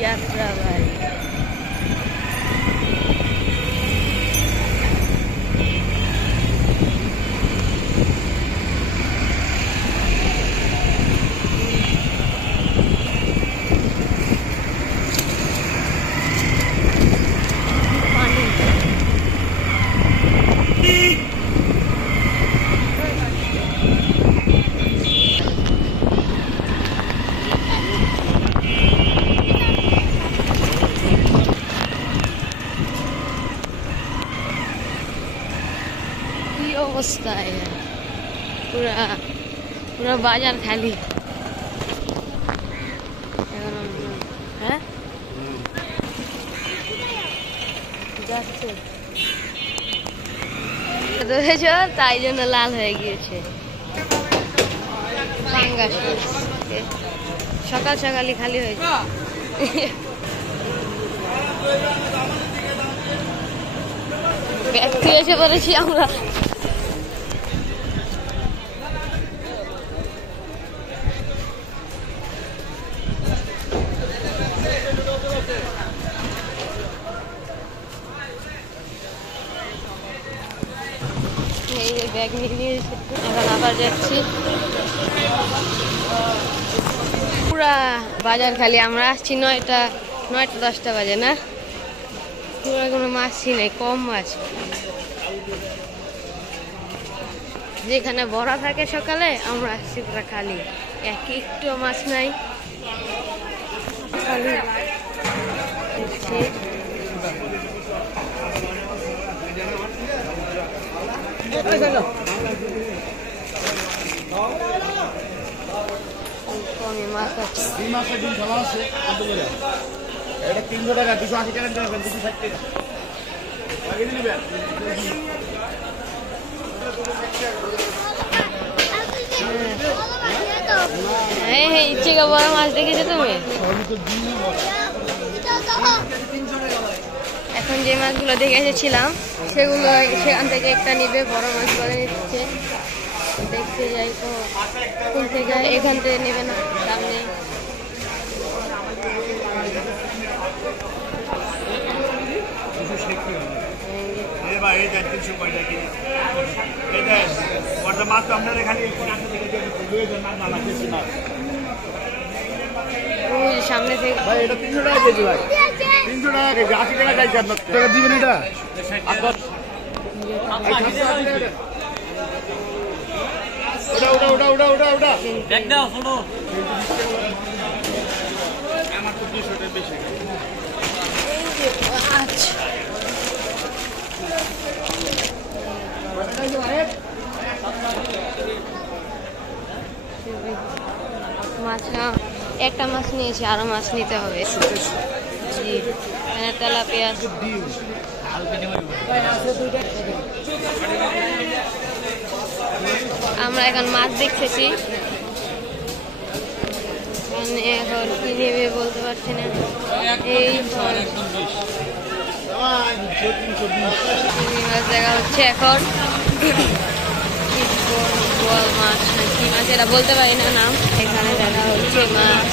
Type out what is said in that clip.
যাত্রাবাড়ি। অবস্থা পুরা পুরা বাজার খালি। হ্যাঁ যাচ্ছে ধরেছ, তাই জন্য লাল হয়ে গিয়েছে। সকাল সকালই খালি হয়েছে। ব্যক্তি এসে পড়েছি আমরা। এই যে ব্যাগ নিয়ে এখন আবার যাচ্ছি। পুরা বাজার খালি। আমরা আসছি 9টা 10টা বাজে না, পুরা কোনো মাছই নেই, কম মাছ। যেখানে ভরা থাকে সকালে, আমরা আসছি পুরা খালি, একটু মাছ নাই খালি। মাছ আছে, 300 টাকা, 280 টাকা, 260 টাকা। হ্যাঁ ইচ্ছে বড় মাছ দেখেছো তুমি? এখন যে মাছগুলো দেখে এসেছিলাম সেগুলো সেখান থেকে একটা নিবে, বড় মাছ বলে নিচ্ছে। দেখতে যাই তো কোন থেকে, এখান থেকে নেবে না, সামনে। সামনে থেকে 300 টাকা কেজি ভাই, 300 টাকা কেজি, 80 টাকা চাইছি আপনার। টাকা দিবেন এটা? মাছ একটা মাছ নিয়েছি, আরো মাছ নিতে হবে। জি, তেলাপিয়া। আমরা এখন মাছ দেখতেছি, এখন কি নেবে বলতে পারছি না। এই মাছ দেখা হচ্ছে এখন। বোয়াল মাছ, কি মাছ এটা বলতে পারি না নাম। এখানে দেখা হচ্ছে মাছ।